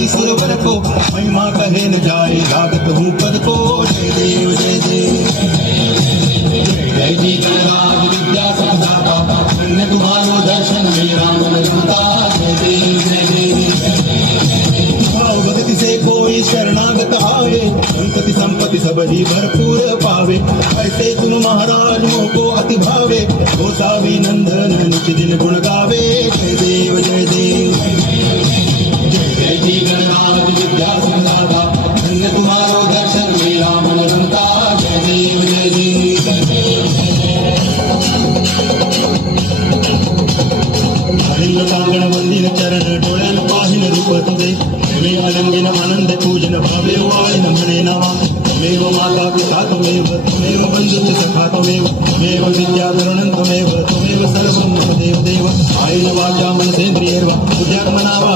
हरि सुरवर को महिमा कहे न जाए लागत हूँ पद को जय देव जय देव जय जी गणराज विद्या संदाता धन्य तुम्हारो दर्शन मेरा मन रमता जय देव जय देव भाव भक्ति से कोई शरणागत आवे संपत्ति संपत्ति सब ही भरपूर पावे ऐसे तुम महाराज मोको अति भावे गोसावी नंदन नित दिन गुण गावे जय देव जय देव जय जी गणराज विद्या संदाता धन्य तुम्हारो दर्शन मेरा मन रमता जय देव जय देव हरिंग कांगण वंदिन चरण डोळ्यान पाहिन रूप तुझे मे अलंगिन आनंद पूजन भावे वाळिन म्हणे नावा त्वमेव माता पिता त्वमेव बंधुश्च सखा त्वमेव विद्या तरुणं त्वमेव सर्वं मम देव देव आयेन वाचा मनसेन्द्रियैर्वा बुद्ध्यात्मना वा